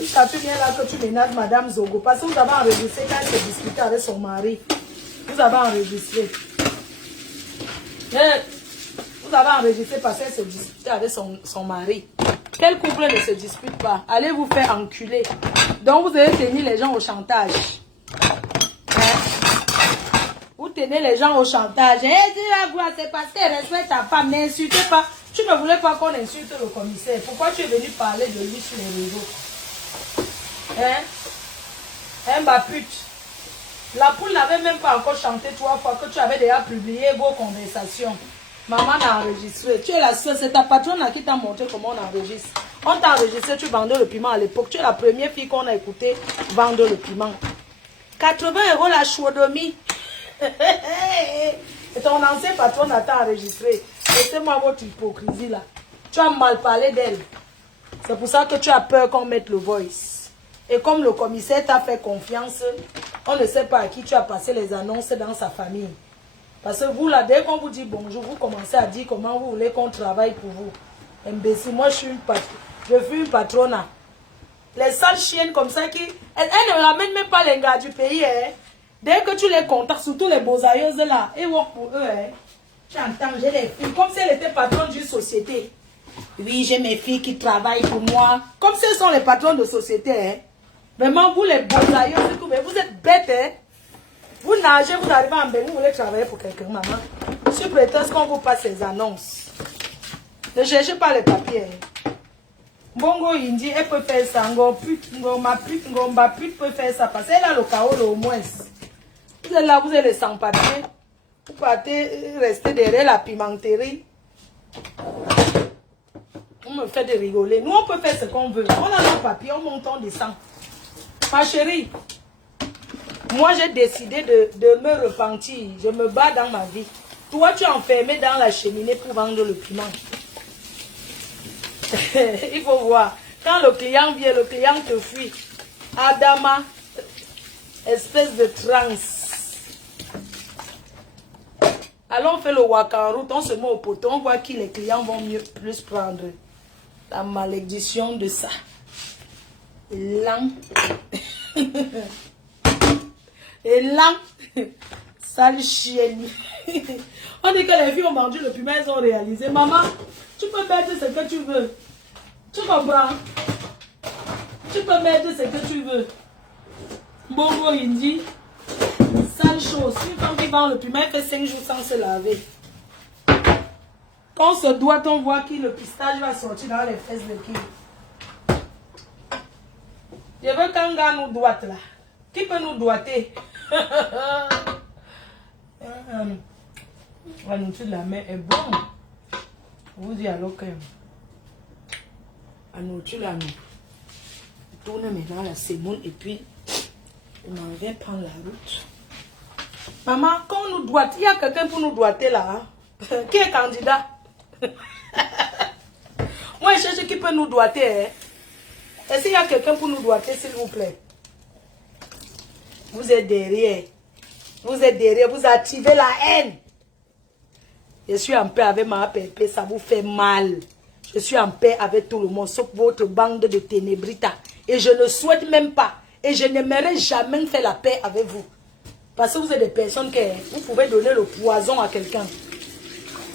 Ça fait bien là que tu menaces Madame Zogo. Parce que vous avez enregistré quand elle s'est disputée avec son mari. Vous avez enregistré. Vous avez enregistré parce qu'elle s'est disputée avec son mari. Quel couple ne se dispute pas? Allez vous faire enculer. Donc vous allez tenir les gens au chantage. Vous tenez les gens au chantage. C'est parce qu'elle respecte ta femme. N'insultez pas. Tu ne voulais pas qu'on insulte le commissaire. Pourquoi tu es venu parler de lui sur les réseaux? Pute. La poule n'avait même pas encore chanté 3 fois que tu avais déjà publié vos conversations. Maman a enregistré. Tu es la seule. C'est ta patronne qui t'a montré comment on enregistre. On t'a enregistré, tu vendais le piment à l'époque. Tu es la première fille qu'on a écouté vendre le piment. 80 € la chouodomie. Et ton ancien patron t'a enregistré. Laissez-moi votre hypocrisie là. Tu as mal parlé d'elle. C'est pour ça que tu as peur qu'on mette le voice. Et comme le commissaire t'a fait confiance, on ne sait pas à qui tu as passé les annonces dans sa famille. Parce que vous là, dès qu'on vous dit bonjour, vous commencez à dire comment vous voulez qu'on travaille pour vous. Imbécile, moi je suis une patronne. Les sales chiennes comme ça qui... Elles ne ramènent même pas les gars du pays. Dès que tu les contactes, surtout les beaux-aïeuses là, et work pour eux. Tu entends, j'ai les filles, comme si elles étaient patronnes d'une société. Oui, j'ai mes filles qui travaillent pour moi. Comme si elles sont les patrons de société. Vraiment, vous les beaux-aïeuses, vous êtes bêtes. Vous nagez, vous arrivez en bain, vous voulez travailler pour quelqu'un, maman. Sur prétexte qu'on vous passe les annonces. Ne cherchez pas les papiers. Bongo Indi, elle peut faire ça. Ma pute peut faire ça. Parce qu'elle a le chaos au moins. Vous êtes là, vous êtes les sans-papiers. Vous partez rester derrière la pimenterie. On me fait de rigoler. Nous, on peut faire ce qu'on veut. On a nos papiers, on monte, on descend. Ma chérie, moi, j'ai décidé de me repentir. Je me bats dans ma vie. Toi, tu es enfermé dans la cheminée pour vendre le piment. Il faut voir. Quand le client vient, le client te fuit. Adama, espèce de transe. Alors on fait le walk en route, on se met au poteau, on voit qui les clients vont plus prendre. La malédiction de ça. Lent. Et lent. Sale chienne. On dit que les filles ont vendu le piment, elles ont réalisé. Maman, tu peux mettre ce que tu veux. Tu comprends? Tu peux mettre ce que tu veux. Bongo Indi. Sale chose. Une femme qui vend le piment, elle fait 5 jours sans se laver. Quand on se doit, on voit qui le pistache va sortir dans les fesses de qui. Je veux qu'un gars nous doite là. Qui peut nous doiter? La nourriture de la mer est bonne. Je vous dis alors que la nourriture là, nous tourne maintenant la semoule et puis on en vient prendre la route. Maman, quand on nous doite, il y a quelqu'un pour nous doiter là. Hein? Qui est candidat? Moi, je cherche qui peut nous doiter. Hein? Est-ce qu'il y a quelqu'un pour nous doiter, s'il vous plaît? Vous êtes derrière. Vous êtes derrière. Vous activez la haine. Je suis en paix avec ma pépé. Ça vous fait mal. Je suis en paix avec tout le monde, sauf votre bande de ténébritas. Et je ne souhaite même pas. Et je n'aimerais jamais faire la paix avec vous. Parce que vous êtes des personnes que vous pouvez donner le poison à quelqu'un.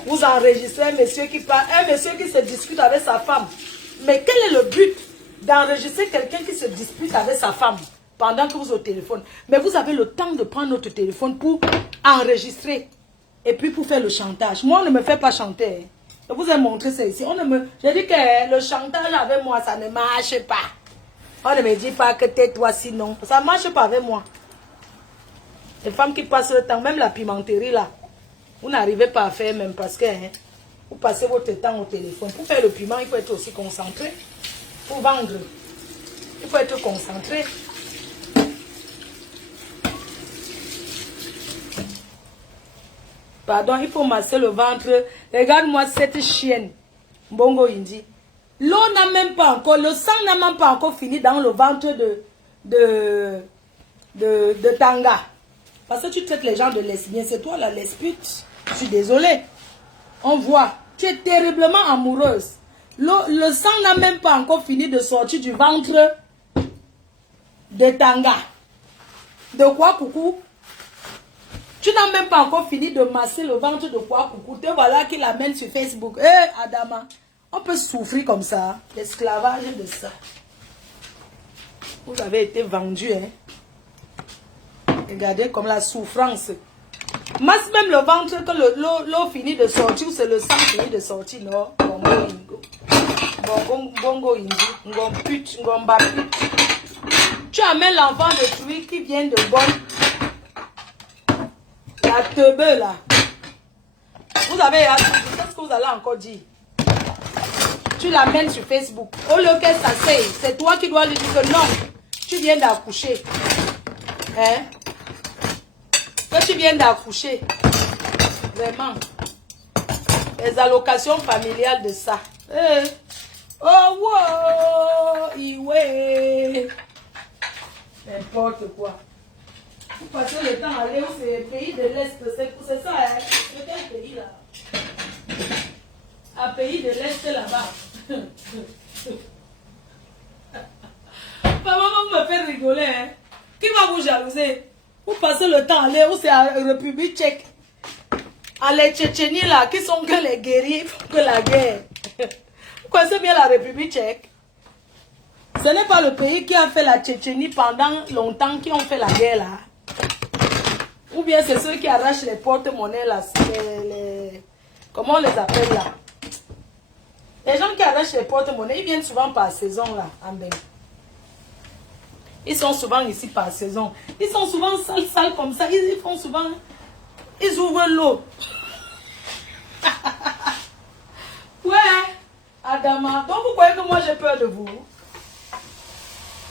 Vous enregistrez un monsieur qui parle, un monsieur qui se dispute avec sa femme. Mais quel est le but d'enregistrer quelqu'un qui se dispute avec sa femme pendant que vous êtes au téléphone? Mais vous avez le temps de prendre notre téléphone pour enregistrer et puis pour faire le chantage. Moi, on ne me fait pas chanter. Je vous ai montré ça ici. J'ai dit que le chantage avec moi, ça ne marche pas. On ne me dit pas que tais-toi sinon. Ça ne marche pas avec moi. Les femmes qui passent le temps, même la pimenterie là, vous n'arrivez pas à faire même parce que vous passez votre temps au téléphone. Pour faire le piment, il faut être aussi concentré. Pour vendre, il faut être concentré. Pardon, il faut masser le ventre. Regarde-moi cette chienne. Bongo Indi. L'eau n'a même pas encore, le sang n'a même pas encore fini dans le ventre de Tanga. Parce que tu traites les gens de lesbiens. C'est toi la lesbite. Je suis désolée. On voit. Tu es terriblement amoureuse. Le sang n'a même pas encore fini de sortir du ventre de tanga. De quoi, coucou? Tu n'as même pas encore fini de masser le ventre de quoi, coucou? Te voilà qui l'amène sur Facebook. Eh, Adama, on peut souffrir comme ça. L'esclavage de ça. Vous avez été vendu, hein? Regardez comme la souffrance. Masse même le ventre que l'eau finit de sortir, c'est le sang finit de sortir, non? Bongo ingo. Bongo ingo. Ngomput, ngombaput. Tu amènes l'enfant de truie qui vient de bonne. La teube là. Vous avez, qu'est-ce que vous allez encore dire? Tu l'amènes sur Facebook. Au lieu qu'elle s'asseye, c'est toi qui dois lui dire que non, tu viens d'accoucher. Hein? Que tu viens d'accoucher. Vraiment. Les allocations familiales de ça. Eh. Oh, wow, ouais. N'importe quoi. Vous passez le temps à aller où c'est les pays de l'Est. C'est ça, hein? C'est quel pays là? Un pays de l'Est là-bas. Maman, vous me faites rigoler, hein? Qui va vous jalouser? Vous passez le temps à aller où c'est la République tchèque. À les Tchétchénies là, qui sont que les guerriers, que la guerre. Vous connaissez bien la République tchèque? Ce n'est pas le pays qui a fait la Tchétchénie pendant longtemps, qui ont fait la guerre là. Ou bien c'est ceux qui arrachent les porte-monnaies là. Comment on les appelle là? Les gens qui arrachent les porte-monnaies, ils viennent souvent par saison là, en Belgique. Ils sont souvent ici par saison. Ils sont souvent sales comme ça. Ils font souvent... Ils ouvrent l'eau. Ouais, Adama. Donc vous croyez que moi j'ai peur de vous?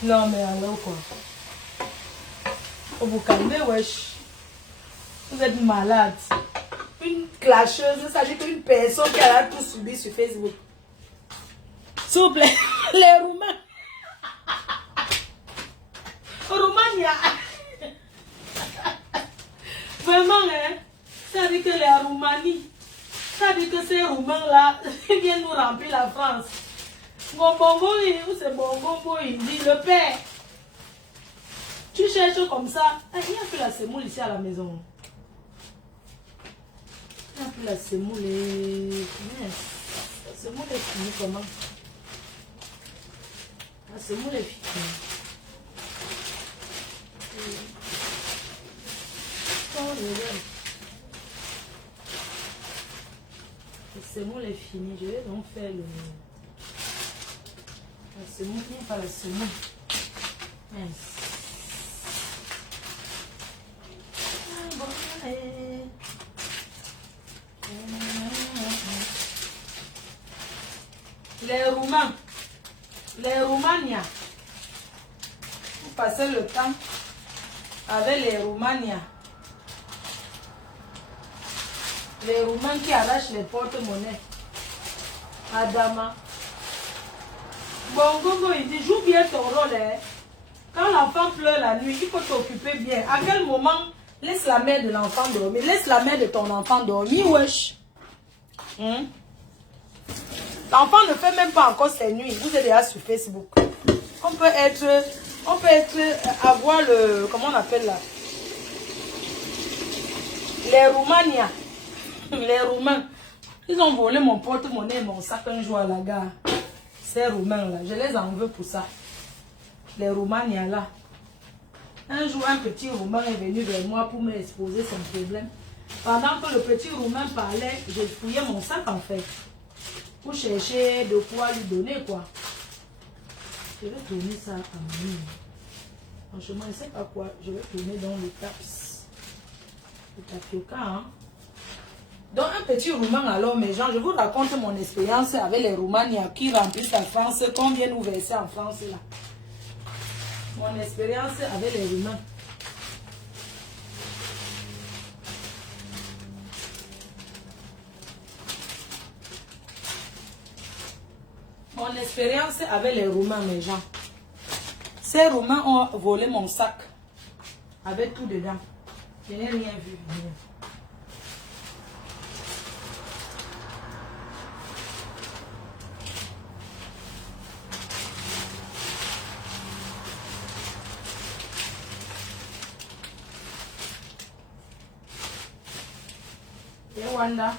Non mais alors quoi? Faut vous calmer, wesh. Vous êtes malade. Une clasheuse, ça dit qu'une personne qui a tout subi sur Facebook. S'il vous plaît, les Roumains. Roumania. Vraiment, hein? Ça dit que les Roumanie, ça dit que ces Roumains-là, ils viennent nous remplir la France. Bongo, c'est Bongo, il dit le père. Tu cherches comme ça. Ah, il y a un peu la semoule ici à la maison. Il y a un peu la semoule et... La semoule est finie comment? La semoule est finie. La semoule est finie. Je vais donc faire le... La semoule, il n'y a pas la semoule. Yes. Les Roumains, les Roumania, vous passez le temps avec les Roumania. Les Roumains qui arrachent les porte-monnaies. Adama. Bongo, il dit, joue bien ton rôle. Hein. Quand l'enfant pleure la nuit, il faut t'occuper bien. À quel moment, laisse la mère de l'enfant dormir. Laisse la mère de ton enfant dormir, wesh. L'enfant ne fait même pas encore ses nuits. Vous êtes déjà sur Facebook. On peut avoir le, comment on appelle là? Les Roumania. Les Roumains. Ils ont volé mon porte-monnaie et mon sac un jour à la gare. Ces Roumains là, je les en veux pour ça. Les Roumania là. Un jour, un petit Roumain est venu vers moi pour m'exposer son problème. Pendant que le petit Roumain parlait, j'ai fouillé mon sac en fait. Pour chercher de quoi lui donner quoi. Je vais tourner ça à mon mine. Franchement, je ne sais pas quoi. Je vais tourner dans le taps. Le tapioca, hein. Donc, un petit Roumain alors, mes gens, je vous raconte mon expérience avec les Roumaniens qui remplissent la France, qu'on vient nous verser en France là. Mon expérience avec les Roumains. Mon expérience avec les Roumains, mes gens. Ces Roumains ont volé mon sac avec tout dedans. Je n'ai rien vu venir. Et Wanda.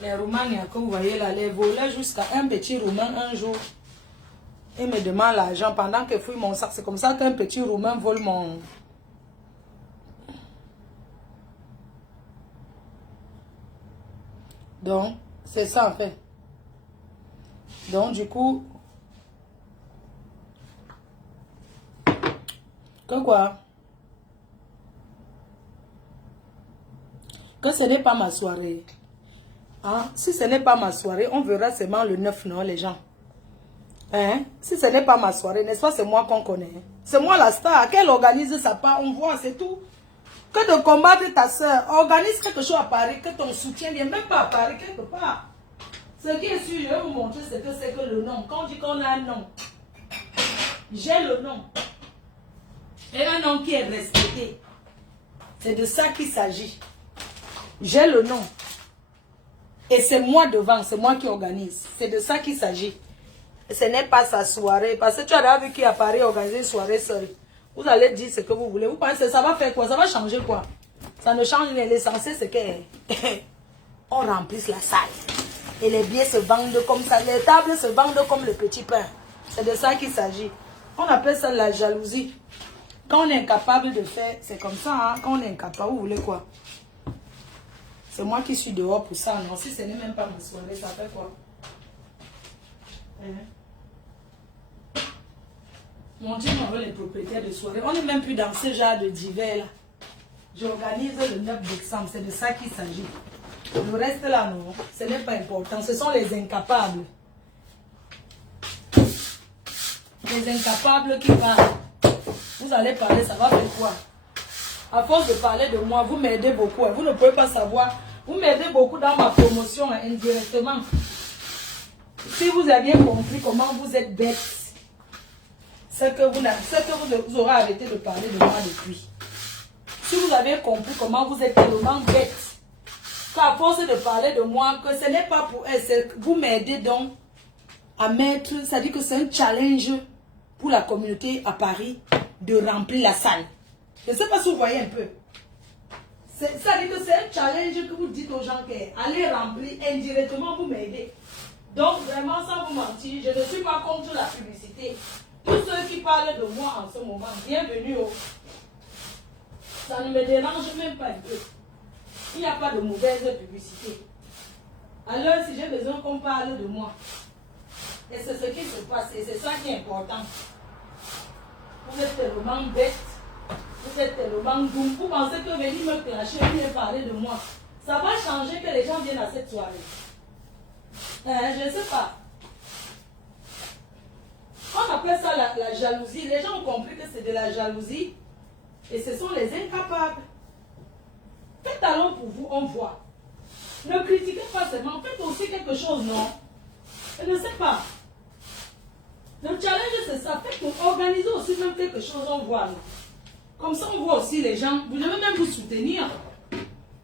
Les Roumaniens que vous voyez là, les voleurs jusqu'à un petit Roumain un jour. Et me demande l'argent pendant que fouille mon sac. C'est comme ça qu'un petit Roumain vole mon... Donc, c'est ça en fait. Donc, du coup... Que quoi? Que ce n'est pas ma soirée. Hein? Si ce n'est pas ma soirée, on verra seulement le 9, non, les gens. Hein? Si ce n'est pas ma soirée, n'est-ce pas, c'est moi qu'on connaît. C'est moi la star. Qu'elle organise sa part, on voit, c'est tout. Que de combattre ta soeur. Organise quelque chose à Paris, que ton soutien vienne même pas à Paris, quelque part. Ce qui est sûr, je vais vous montrer ce que c'est que le nom. Quand on dit qu'on a un nom, j'ai le nom. Et un nom qui est respecté. C'est de ça qu'il s'agit. J'ai le nom. Et c'est moi devant, c'est moi qui organise. C'est de ça qu'il s'agit. Ce n'est pas sa soirée. Parce que tu as vu qui à Paris organiser une soirée seule. Vous allez dire ce que vous voulez. Vous pensez que ça va faire quoi? Ça va changer quoi? Ça ne change rien. L'essentiel, c'est qu'on remplisse la salle. Et les billets se vendent comme ça. Les tables se vendent comme le petit pain. C'est de ça qu'il s'agit. On appelle ça la jalousie. Quand on est incapable de faire, c'est comme ça. Hein? Quand on est incapable, vous voulez quoi? C'est moi qui suis dehors pour ça. Non, si ce n'est même pas ma soirée, ça fait quoi? Mon Dieu, on veut les propriétaires de soirée. On n'est même plus dans ce genre de divers là. J'organise le 9 décembre. C'est de ça qu'il s'agit. Le reste là, non. Ce n'est pas important. Ce sont les incapables. Les incapables qui parlent. Vous allez parler, ça va faire quoi? À force de parler de moi, vous m'aidez beaucoup. Vous ne pouvez pas savoir. Vous m'aidez beaucoup dans ma promotion indirectement. Si vous aviez compris comment vous êtes bête, c'est que vous aurez arrêté de parler de moi depuis. Si vous avez compris comment vous êtes tellement bête, qu'à force de parler de moi, que ce n'est pas pour elle, c'est que vous m'aidez donc à mettre, ça dit que c'est un challenge pour la communauté à Paris de remplir la salle. Je ne sais pas si vous voyez un peu. Ça dit que c'est un challenge que vous dites aux gens que allez remplir indirectement, vous m'aidez. Donc vraiment, sans vous mentir, je ne suis pas contre la publicité. Tous ceux qui parlent de moi en ce moment, bienvenue. Ça ne me dérange même pas un peu. Il n'y a pas de mauvaise publicité. Alors, si j'ai besoin qu'on parle de moi, et c'est ce qui se passe, et c'est ça qui est important. Vous êtes tellement bête, vous êtes tellement doux. Vous pensez que venir me clasher, venir parler de moi, ça va changer que les gens viennent à cette soirée? Je ne sais pas. On appelle ça la jalousie. Les gens ont compris que c'est de la jalousie. Et ce sont les incapables. Faites alors pour vous, on voit. Ne critiquez pas seulement, faites aussi quelque chose, non? Je ne sais pas. Le challenge, c'est ça. Faites pour organiser aussi même quelque chose, on voit. Non? Comme ça, on voit aussi les gens. Vous devez même vous soutenir.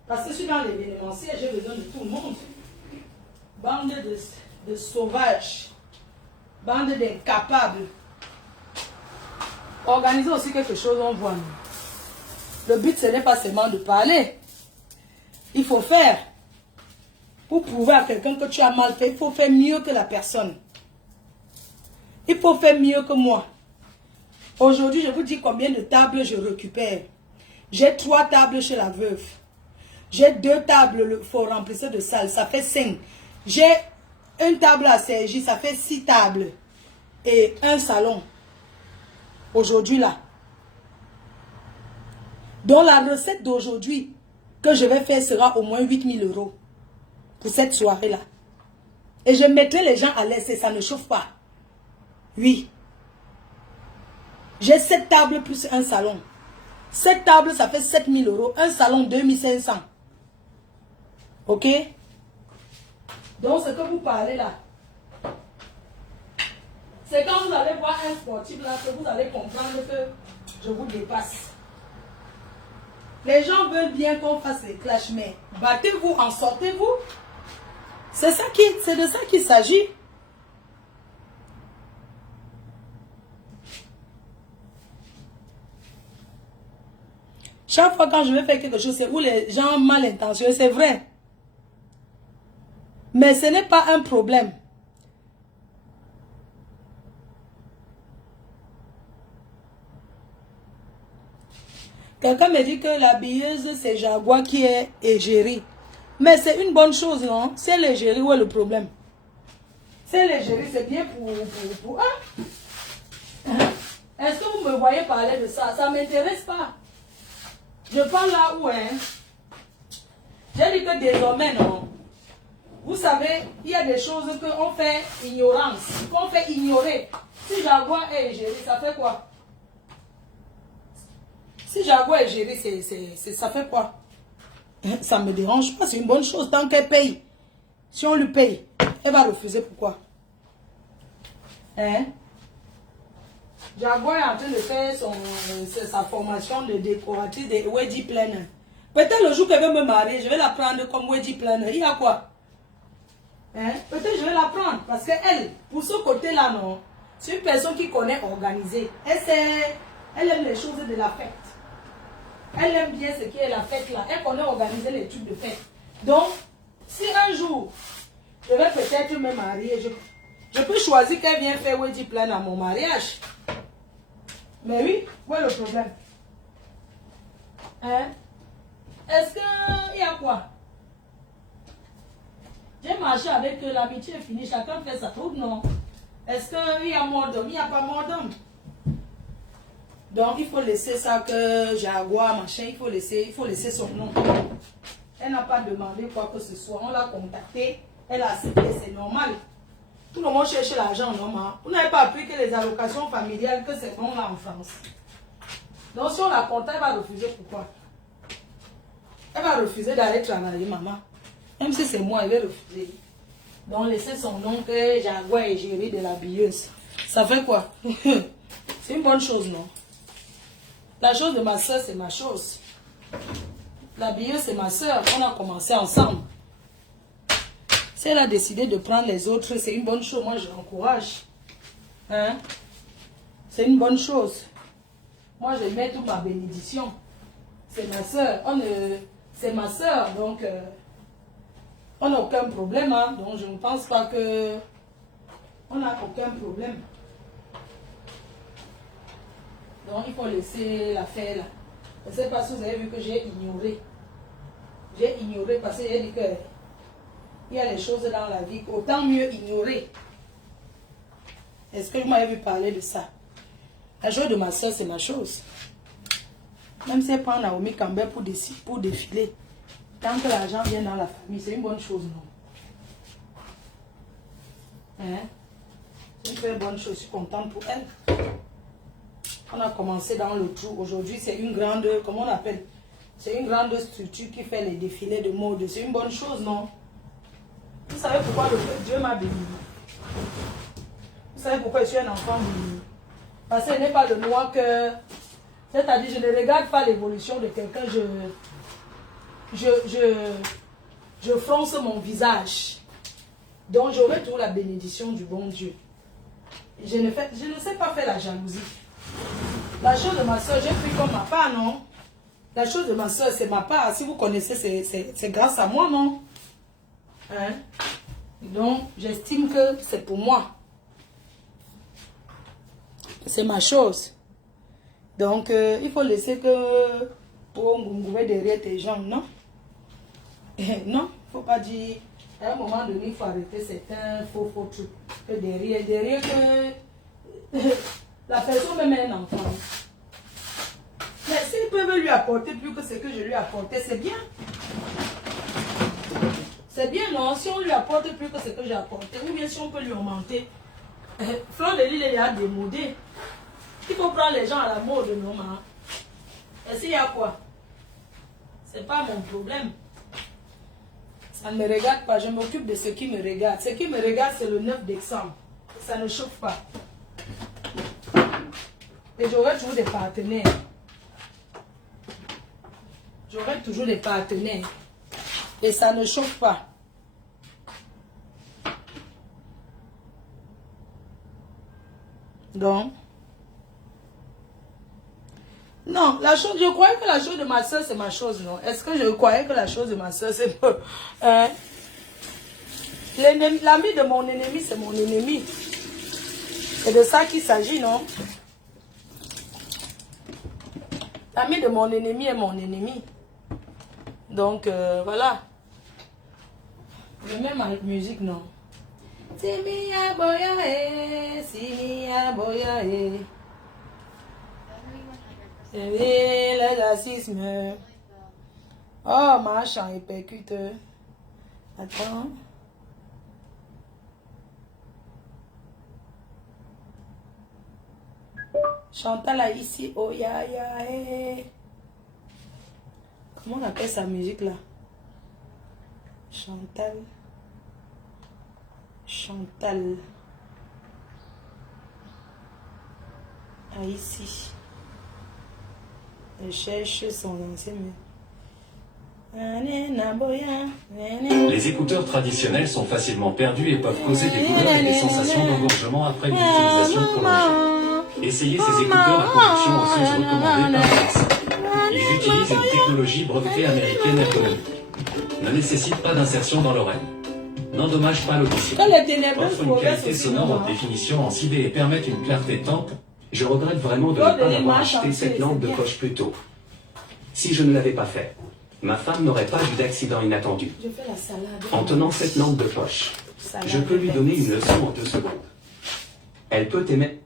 Parce que je suis dans l'événementiel, j'ai besoin de tout le monde. Bande de sauvages. Bande d'incapables. Organisez aussi quelque chose, on voit. Non? Le but, ce n'est pas seulement de parler. Il faut faire. Pour prouver à quelqu'un que tu as mal fait, il faut faire mieux que la personne. Il faut faire mieux que moi. Aujourd'hui, je vous dis combien de tables je récupère. J'ai 3 tables chez la veuve. J'ai 2 tables, il faut remplir de salle, ça fait 5. J'ai une table à Sergi, ça fait 6 tables. Et un salon. Aujourd'hui, là. Donc la recette d'aujourd'hui que je vais faire sera au moins 8 000 € pour cette soirée-là. Et je mettrai les gens à l'aise et ça ne chauffe pas. Oui. J'ai 7 tables plus un salon. 7 tables, ça fait 7 000 €. Un salon, 2 500. Ok? Donc ce que vous parlez là, c'est quand vous allez voir un sportif là que vous allez comprendre que je vous dépasse. Les gens veulent bien qu'on fasse les clashs, mais battez-vous, en sortez-vous. C'est de ça qu'il s'agit. Chaque fois quand je vais faire quelque chose, c'est où les gens mal intentionnés, c'est vrai. Mais ce n'est pas un problème. Quelqu'un me dit que la billeuse, c'est Jaguar qui est égérie. Mais c'est une bonne chose, non? C'est l'égérie, où est le problème? C'est l'égérie, c'est bien pour... Ah! Est-ce que vous me voyez parler de ça? Ça ne m'intéresse pas. Je parle là où, hein? J'ai dit que désormais, non. Vous savez, il y a des choses qu'on fait ignorance, qu'on fait ignorer. Si Jaguar est égérie, ça fait quoi? Si Jaguar est géré, ça fait quoi? Ça ne me dérange pas, c'est une bonne chose tant qu'elle paye. Si on lui paye, elle va refuser, pourquoi? Hein? Jaguar est en train de faire sa formation de décoratrice de wedding planner. Peut-être le jour qu'elle veut me marier, je vais la prendre comme wedding planner. Il y a quoi? Hein? Peut-être je vais la prendre parce qu'elle, pour ce côté-là, non, c'est une personne qui connaît organiser. Elle aime les choses de la fête. Elle aime bien ce qui est la fête là. Elle connaît organiser les trucs de fête. Donc, si un jour, je vais peut-être me marier, je peux choisir qu'elle vienne faire wedding plan à mon mariage. Mais oui, où est le problème? Hein? Est-ce qu'il y a quoi? J'ai marché avec l'amitié est finie, chacun fait sa route, non? Est-ce qu'il y a mort d'homme? Il n'y a pas mort d'homme. Donc, il faut laisser ça que Jaguar, machin, il faut laisser son nom. Elle n'a pas demandé quoi que ce soit. On l'a contactée, elle a accepté, c'est normal. Tout le monde cherche l'argent, non? Vous n'avez pas appris que les allocations familiales, que c'est bon là en France. Donc, si on la contacte, elle va refuser. Pourquoi? Elle va refuser d'aller travailler, maman. Même si c'est moi, elle va refuser. Donc, laisser son nom que Jaguar est géré de la billeuse. Ça fait quoi? C'est une bonne chose, non? La chose de ma soeur, c'est ma chose. La billeuse, c'est ma soeur. On a commencé ensemble. Si elle a décidé de prendre les autres, c'est une bonne chose. Moi, je l'encourage. Hein? C'est une bonne chose. Moi, je mets toute ma bénédiction. C'est ma soeur. C'est ma soeur. Donc, on n'a aucun problème. Hein? Donc, je ne pense pas que... On n'a aucun problème. Donc, il faut laisser l'affaire là. Je ne sais pas si vous avez vu que j'ai ignoré. J'ai ignoré parce que j'ai dit que il y a des choses dans la vie, autant mieux ignorer. Est-ce que vous m'avez vu parler de ça? La chose de ma soeur, c'est ma chose. Même si elle prend Naomi Campbell pour défiler, tant que l'argent vient dans la famille, c'est une bonne chose, non? Hein? C'est une très bonne chose, je suis contente pour elle. On a commencé dans le trou. Aujourd'hui, c'est une grande, comment on appelle? C'est une grande structure qui fait les défilés de mode. C'est une bonne chose, non? Vous savez pourquoi Dieu m'a béni? Vous savez pourquoi je suis un enfant béni? Parce que ce n'est pas de moi que... C'est-à-dire, je ne regarde pas l'évolution de quelqu'un. Je fronce mon visage. Donc, j'aurai toujours la bénédiction du bon Dieu. Je ne sais pas faire la jalousie. La chose de ma soeur, j'ai pris comme ma part, non? La chose de ma soeur, c'est ma part. Si vous connaissez, c'est grâce à moi, non? Hein? Donc, j'estime que c'est pour moi. C'est ma chose. Donc, il faut laisser que... Pour ngounger derrière tes jambes, non? Non, il ne faut pas dire... À un moment donné, il faut arrêter certains faux trucs. Que derrière que... La personne même est un enfant. Mais s'ils peuvent lui apporter plus que ce que je lui ai apporté, c'est bien. C'est bien, non? Si on lui apporte plus que ce que j'ai apporté, ou bien si on peut lui augmenter. Fleur de l'île est à démoder. Il faut prendre les gens à la mode, non? Et s'il y a quoi? C'est pas mon problème. Ça ne me regarde pas. Je m'occupe de ce qui me regarde. Ce qui me regarde, c'est le 9 décembre. Ça ne chauffe pas. Et j'aurai toujours des partenaires. J'aurai toujours des partenaires. Et ça ne chauffe pas. Donc, Non, la chose, je croyais que la chose de ma soeur, c'est ma chose, non? Est-ce que je croyais que la chose de ma soeur, c'est... L'ami de mon ennemi, c'est mon ennemi. C'est de ça qu'il s'agit, non? L'ami de mon ennemi est mon ennemi. Donc, voilà. Je mets ma musique, non? Simia boya Simia boya le racisme. Oh, ma chant est percute. Attends. Chantal là ici, oh ya ya Comment on appelle sa musique là? Chantal. Chantal. Ah ici. Je cherche son ancien. Les écouteurs traditionnels sont facilement perdus et peuvent causer des douleurs et des sensations d'engorgement après une utilisation prolongée. Essayez ces écouteurs à conduction aux sources recommandées par le médecin. Ils utilisent une technologie brevetée américaine ergonomique. Ne nécessitent pas d'insertion dans l'oreille. N'endommagent pas l'audition. Offrent une qualité sonore haute définition en 6D et permettent une clarté temp. Je regrette vraiment de ne pas avoir acheté cette lampe de poche plus tôt. Si je ne l'avais pas fait, ma femme n'aurait pas eu d'accident inattendu. En tenant cette lampe de poche, je peux lui donner une leçon en 2 secondes. Elle peut aimer.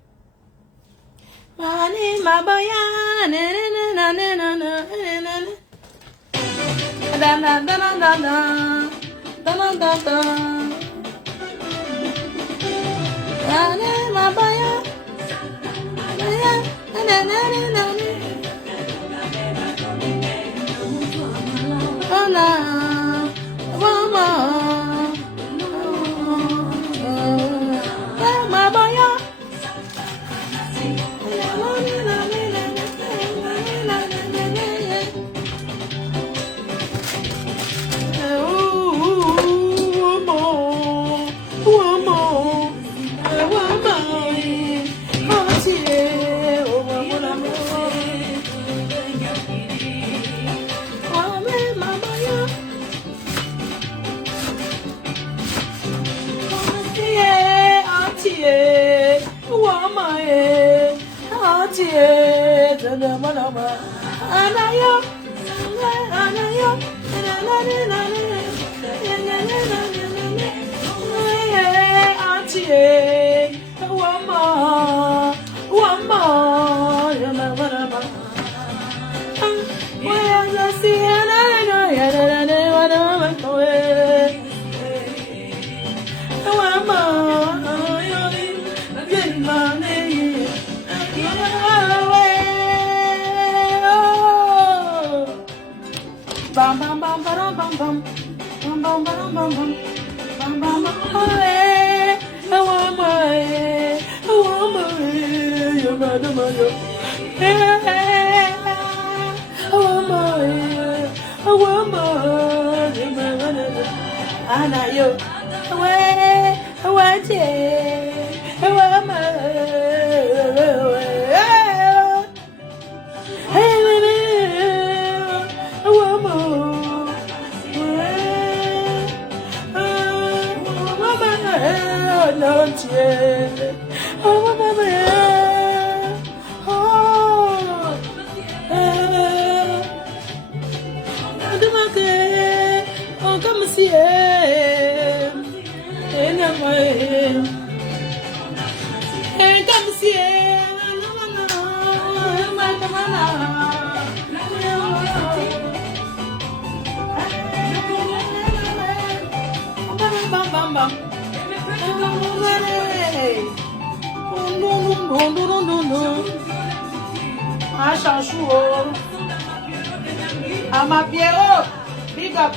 Big up.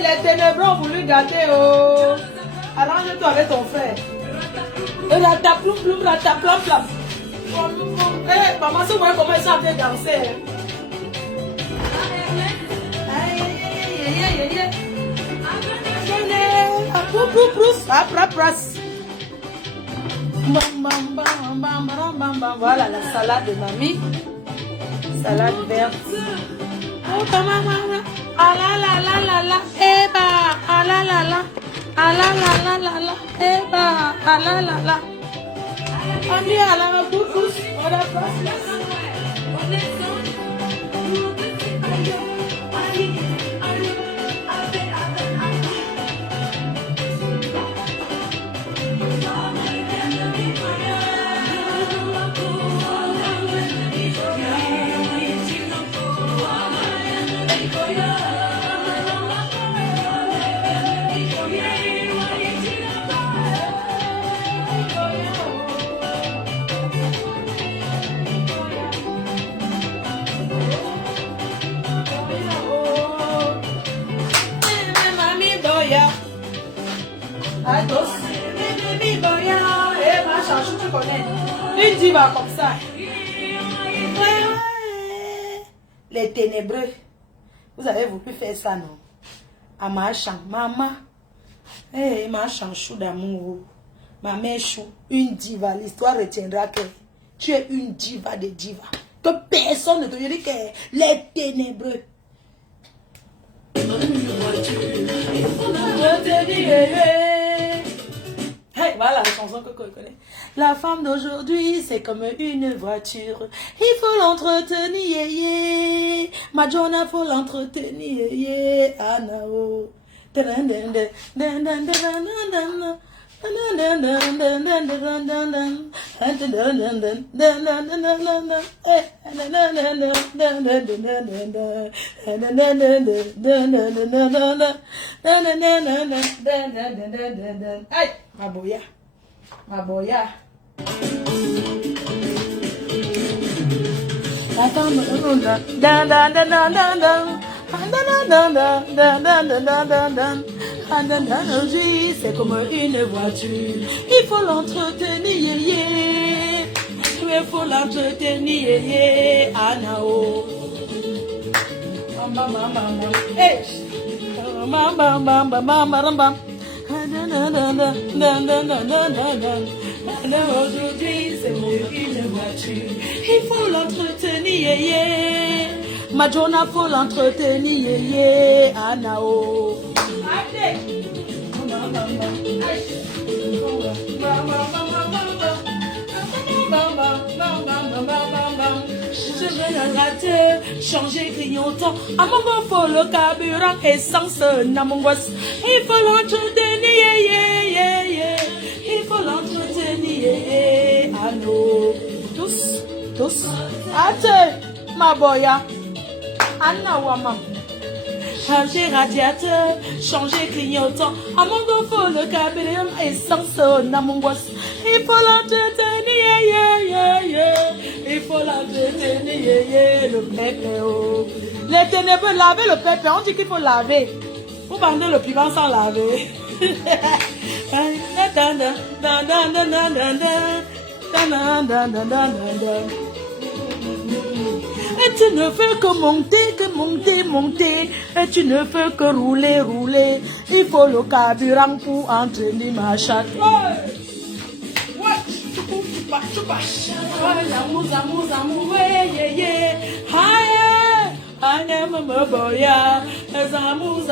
Les ténébreux ont voulu gâter. Oh. Arrange-toi avec ton frère. Et la taploum, ploum, la taplam, plam. Eh, maman, si vous voyez comment ils sont en train de danser. Voilà la salade de mamie. salade verte. Oh, maman, ah la la la la la, eh bah, ah la la la, ah la la la la la, eh bah, ah la la la. On dit à la bouffe, on a pas. Une diva comme ça. Les ténébreux. Vous avez voulu faire ça, non? À ma chambre. Maman. Eh, ma chambre chou d'amour. Ma mère chou. Une diva. L'histoire retiendra que tu es une diva de diva. Que personne ne te dit que les ténébreux. Hey, voilà la chanson que je connais. La femme d'aujourd'hui, c'est comme une voiture. Il faut l'entretenir, yeah. Madonna, faut l'entretenir, yeah. Anao. Aïe, ma boya, ma boya. Aujourd'hui, c'est comme une voiture. Il faut l'entretenir, yeah. Il faut l'entretenir, yeah. Anao. Hey. Aujourd'hui, c'est comme une voiture. Il faut l'entretenir, yeah. Madonna, faut l'entretenir, yeah. Anao. Je veux la rater, changer clignotant. À mon goût, faut le carburant, essence, namongos. Il faut l'entretenir, yeah, yeah, yeah. Il faut l'entretenir, yeah. Anno. Tous. Ate, ma boya. Anna Wama. Changer radiateur, changer clignotant. À mon goût, faut le carburant, essence, namongos. Il faut l'entretenir, yeah, yeah, yeah. Il faut l'entretenir, yeah, yeah. Le peuple, oh. Les ténébreux, laver le peuple. On dit qu'il faut laver. Vous vendez le piment sans laver. Et tu ne fais que monter. Et tu ne fais que rouler. Il faut le carburant pour entraîner ma chatte. Amour, yeah, yeah. I am a boy, yeah. Amour,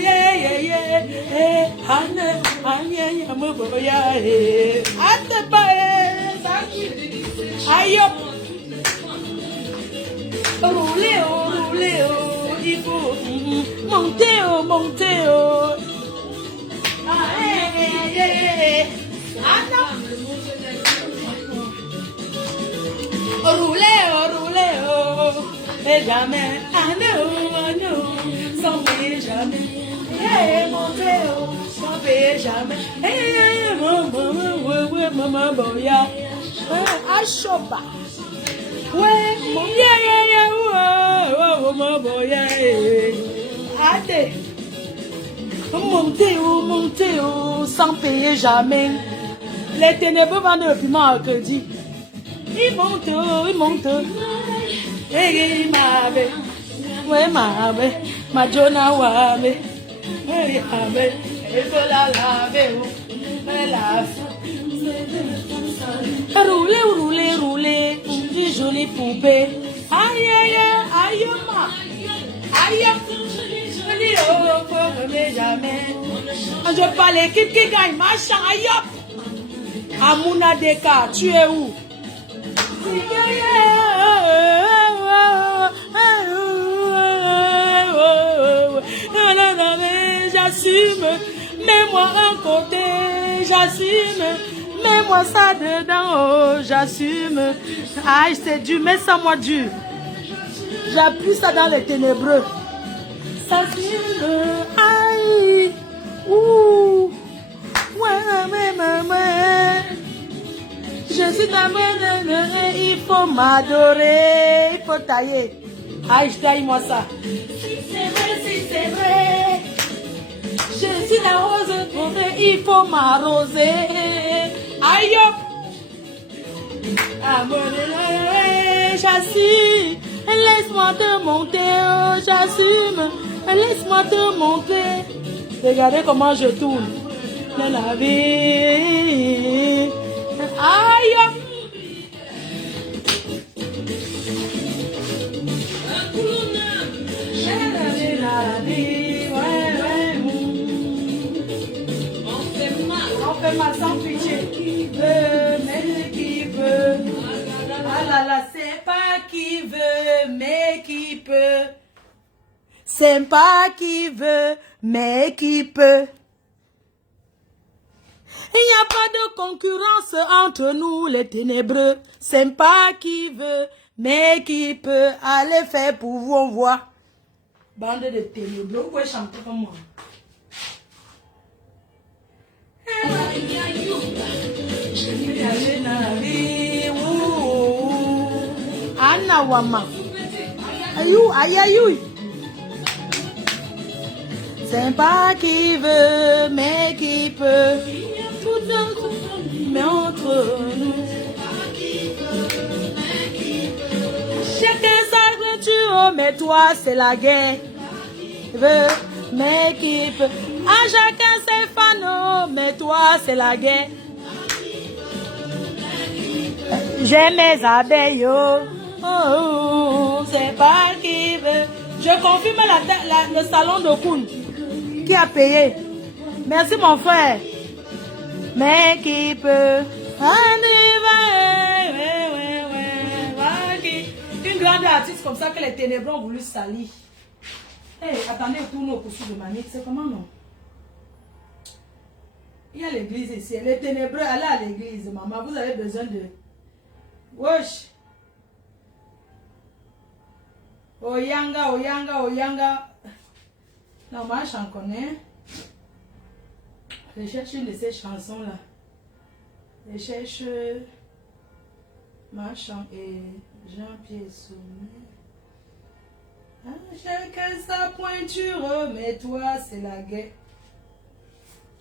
yeah, yeah, yeah. I am a boy, yeah. At the aïe, rouler, il faut monter, rouler, et jamais, sans payer jamais, monter, sans payer jamais, maman, boya, achoba, ouais, mon maman, boya, ate, monter, sans payer jamais, les ténébreux vendent le piment à crédit. Il monte. Hey, ma belle, Madonna, wabe. Hey, abe. Il faut la laver, rouler, une jolie poupée. Aïe, aïe, aïe, ma. Aïe, jamais. Je parle l'équipe qui gagne, machin, aïe. Amouna Deka, tu es où? J'assume, mets-moi un côté, j'assume, mets-moi ça dedans, oh, j'assume. Aïe, c'est dur, mets ça moi dur. J'appuie ça dans les ténébreux. J'assume, aïe, ouh, ouais. Je suis ta main, il faut m'adorer, il faut tailler. Aïe, je taille moi ça. Si c'est vrai. Je suis la rose trouvée, il faut m'arroser. Aïe, hop. J'assume, laisse-moi te monter, oh, j'assume, laisse-moi te monter. Regardez comment je tourne. La vie. Aïe, hop. On fait mal sans pitié. Qui veut, mais qui veut. Ah là là, c'est pas qui veut, mais qui peut. C'est pas qui veut, mais qui peut. Il n'y a pas de concurrence entre nous les ténébreux. C'est pas qui veut, mais qui peut. Allez faire pour vous, on voit. Bande de ténébreux, vous pouvez chanter comme moi. Anna Wama. Aïe. C'est pas qui veut, mais qui peut. Mais entre nous. Chacun sa voiture, mais toi c'est la guerre. Mais qui peut. À chacun ses fans, mais toi c'est la guerre. J'ai mes abeilles, oh, c'est pas qui veut. Je confirme le salon de Koun. Qui a payé? Merci mon frère. Mais qui peut? Une grande artiste comme ça que les ténébreux ont voulu salir. Hey, attendez, tourne au coussin de Manique, c'est comment non? Il y a l'église ici. Les ténébreux, allez à l'église, maman. Vous avez besoin de... Wesh. Oyanga. Non, moi, j'en connais. Je cherche une de ces chansons-là. Je cherche... Marchand et Jean-Pierre Sommet. Chacun sa pointure, mais toi, c'est la guerre.